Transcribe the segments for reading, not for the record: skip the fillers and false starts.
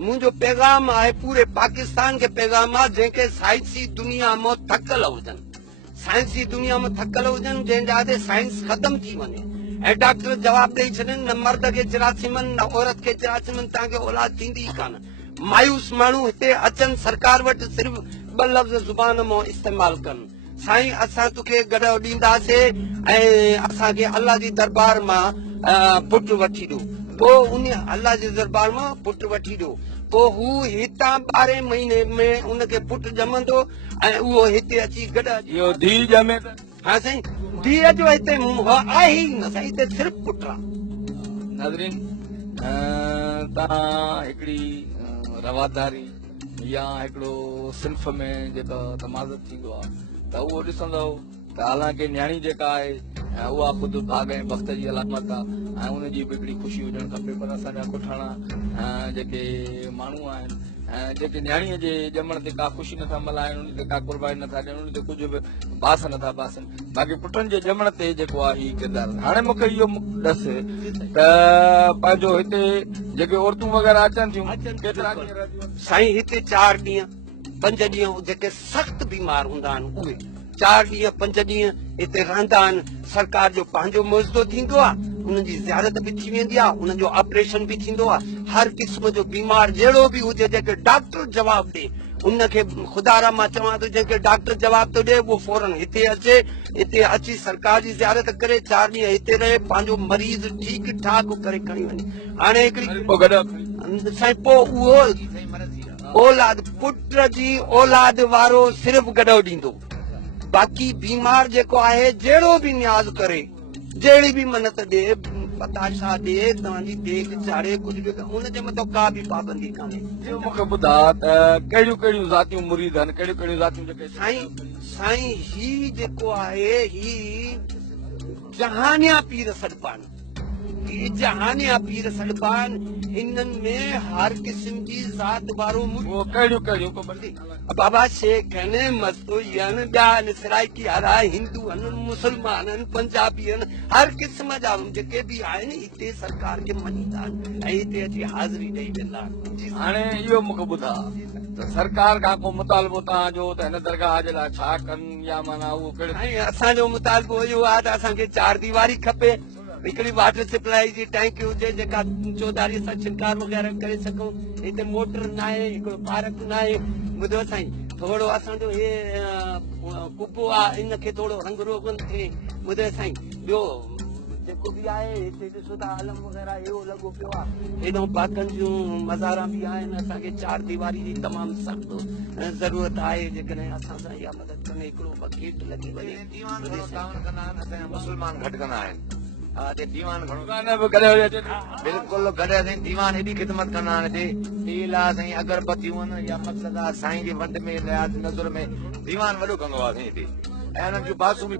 मुझो पैगाम है पूरे पाकिस्तान के पैगाम है जैके साइंसी दुनिया में थकल हुजन साइंसी दुनिया में थकल हुजन जैसे साइंस खत्म थी वने ए डॉक्टर जवाब दे छन न मर्द के जरासीमन न औरत के जरासीमन ताके औलाद थींदी कान मायूस मानू हिते अचन सरकार वट सिर्फ ब लफ्ज जुबान में इस्तेमाल कन साईं असा तुके गडो दींदासे ए असा के अल्लाह जी दरबार में पुट वठी दो तो उन अल्लाह जे दरबार में पुट वठी दो तो हु हिता 12 महीने में उनके पुट जमंदो ए वो हिते अची गडा यो धी जमे हाँ साईं धीअ जो हिते आहे ही न साईं हिते सिर्फ पुट आ नाज़रीन तव्हां हिकिड़ी रवादारी या हिकिड़ो सिंफ में जेका तमाज़त थींदो आहे त उहो ॾिसंदव त हालांकि न्याणी जेका आहे उहा ख़ुदि भाग ऐं बख़्त जी अलामत आहे ऐं उनजी बि हिकिड़ी ख़ुशी हुजणु खपे पर असांजा कुठाणा जेके माण्हू आहिनि ऐं जेके न्याणीअ जे ॼमण ते का ख़ुशी नथा मल्हाइनि उन ते का कुर्बानी नथा ॾियनि उन ते कुझु बि बास नथा बासनि बाक़ी पुटनि जे ॼमण ते जेको आहे हीउ किरदारु हाणे मूंखे इहो ॾस त पंहिंजो हिते जेके औरतूं वग़ैरह अचनि थियूं केतिरा ॾींहं रहंदियूं साईं हिते 4 ॾींहं 5 ॾींहं जेके सख़्त बीमार हूंदा आहिनि उहे 4 ॾींहं 5 ॾींहं हिते रहंदा आहिनि सरकार जो पंहिंजो मुआवज़ो थींदो आहे उन्हनि जी ज़ियारत बि थी वेंदी आहे उन्हनि जो ऑपरेशन बि थींदो आहे हर क़िस्म जो बीमार जहिड़ो बि हुजे जेके डॉक्टर जवाब ॾे उनखे खुदा रा मां चवां थो जेके डॉक्टर जवाब थो ॾे उहो फौरन हिते अचे हिते अची सरकार जी ज़ियारत करे 4 ॾींहं हिते रहे पंहिंजो मरीज़ ठीक ठाक करे खणी वञे हाणे हिकिड़ी साईं पोइ उहो औलाद पुट जी औलाद वारो सिर्फ़ गॾो ॾींदो बाक़ी बीमार जेको आहे जहिड़ो बि न्याज़ करे जहिड़ी बि मन्नत ॾे पताशा ॾे तव्हांजी देख चाढ़े कुझु बि हुनजे मथां का बि पाबंदी कान्हे मूंखे ॿुधा त कहिड़ियूं कहिड़ियूं ज़ातियूं मुरीद आहिनि कहिड़ियूं कहिड़ियूं ज़ातियूं जेके साईं ही जेको आहे ही जहानिया पीर सॾपान ही जहानिया पीर सॾपान इन्हनि में हर क़िस्म जी ज़ात वारो कहिड़ियूं कहिड़ियूं बाबा शेख आहिनि मस्तूई आहिनि ॿिया आहिनि सराइकी वारा हिंदू आहिनि मुस्लमान आहिनि पंजाबी आहिनि हर क़िस्म जा जेके बि आहिनि हिते सरकार खे मञींदा आहिनि ऐं हिते अची हाज़िरी ॾेई वेंदा आहिनि हाणे इहो मूंखे ॿुधा त सरकार खां को मुतालबो तव्हांजो त हिन दरगाह जे लाइ छा कनि या माना उहो कहिड़े असांजो मुतालबो इहो आहे त असांखे 4 दीवारी खपे हिकिड़ी वाटर सप्लाई जी टैंक हुजे जेका चौधारी सां छिड़कार वग़ैरह करे सघूं हिते मोटर न आहे हिकिड़ो पार्क न आहे ॿुधो साईं थोरो असांजो हे कुबो आहे इनखे थोरो रंग रोगन थिए ॿुधो साईं ॿियो जेको बि आहे हिते ॾिसो था आलम वग़ैरह अहिड़ो लॻो पियो आहे हेॾो पाकनि जूं मज़ारा बि आहिनि असांखे 4 दीवारी जी तमामु सख़्तु ज़रूरत आहे जेकॾहिं असां सां इहा मदद कनि हिकिड़ो बकेट लॻी वञे मुस्लमान घटि कंदा आहिनि दीवान बिल्कुलु गॾु दीवान एॾी ख़िदमत कंदा आहिनि तेल आहे साईं अगरबत्तियूं आहिनि या मक़सदु आहे साईं जे वंड में नज़र में दीवान वॾो कंदो आहे साईं हिते ऐं हुननि जूं बासूं बि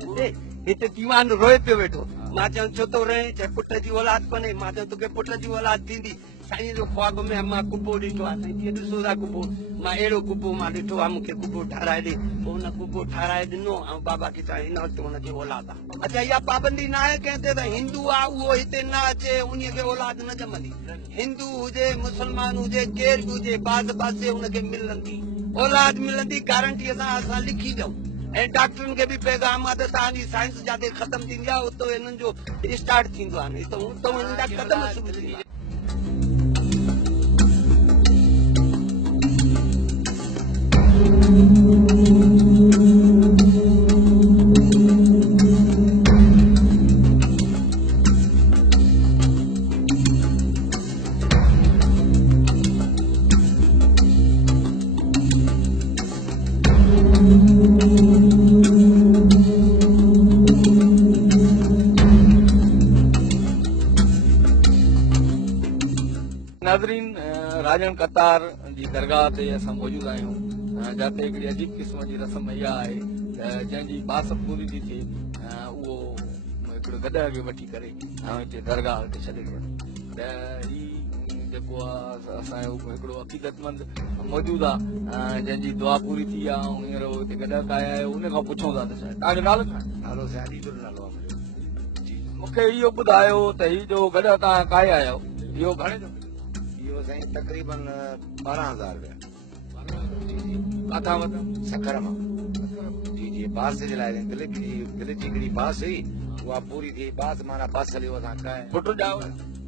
हिते दीवान रोए पियो वेठो मां चवां छो थो रहे चाहे पुट जी औलाद कोन्हे मां चवां तोखे पुट जी औलाद थींदी साईं जो ख्वाब में मां कुबो ॾिठो आहे साईं जीअं ॾिसो था कुबो मां अहिड़ो कुबो मां ॾिठो आहे मूंखे कुबो ठाराए ॾे पोइ हुन कुबो ठाराए ॾिनो ऐं बाबा खे चवां हिन वटि हुनजी औलाद आहे अच्छा इहा पाबंदी न आहे कंहिं ते त हिंदू आहे उहो हिते न अचे उन खे औलाद न ॼमंदी हिंदू हुजे मुस्लमान हुजे केर बि हुजे बाज़ पासे हुनखे मिलंदी औलाद मिलंदी गारंटीअ सां असां लिखी ॾियूं ऐं डॉक्टरनि खे बि पैगाम आहे त तव्हांजी साइंस जिते ख़तमु थींदी आहे उतो हिननि जो स्टार्ट थींदो आहे उतो हिननि जा क़दम शुरू थींदा नाज़रीन राजन कतार जी दरगाह ते असां मौजूद आहियूं जिते हिकिड़ी अजीब क़िस्म जी रस्म इहा आहे त जंहिंजी बास पूरी थी थिए उहो हिकिड़ो गॾ खे वठी करे ऐं हिते दरगाह ते छॾे थो वञे त हीउ जेको आहे असांजो हिकिड़ो अक़ीदतमंद मौजूदु आहे जंहिंजी दुआ पूरी थी आहे ऐं हींअर हिते गॾ आया आहियो उन खां पुछूं था त तव्हांजो नालो छा नालो साईं नालो आहे मूंखे इहो ॿुधायो त हीउ जो गॾ तव्हां काए आहियो इहो घणे जो इहो जो साईं तकरीबन 12,000 रुपया काथां वरिता सखर मां जी जी बास जे लाइ दिलि जी हिकिड़ी बास हुई उहा पूरी थी बास माना बास हलियो असां कयो पुट ॼाओ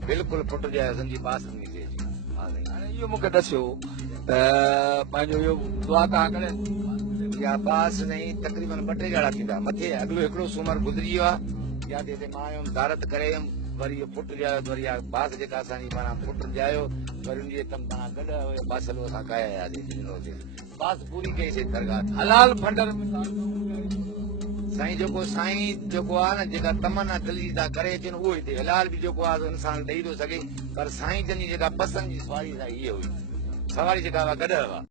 बिल्कुलु पुट जे असांजी बास नथी थिए जी हा साईं हाणे इहो मूंखे ॾसियो त पंहिंजो इहो दुआ तव्हां करे या बास नहीं तकरीबन 2 टे ॼणा थींदा मथे अॻिलो हिकिड़ो सूमर गुज़री वियो आहे या हिते मां आयुमि दारत करे वियुमि वरी इहो पुटु ॼायो वरी इहा बास जेका असांजी माना पुटु ॼायो वरी उनजे कमु माना गॾु बास हलो असां कयासीं बास पूरी कईसीं दरगाह हलाल फंडर में साईं जेको आहे न जेका तमन्ना दिलि जी था करे अचनि उहो ई थिए हलाल बि जेको आहे इंसान ॾेई थो सघे पर साईं जन जी जेका पसंदि जी सवारी इहा हुई सवारी जेका गॾु हुआ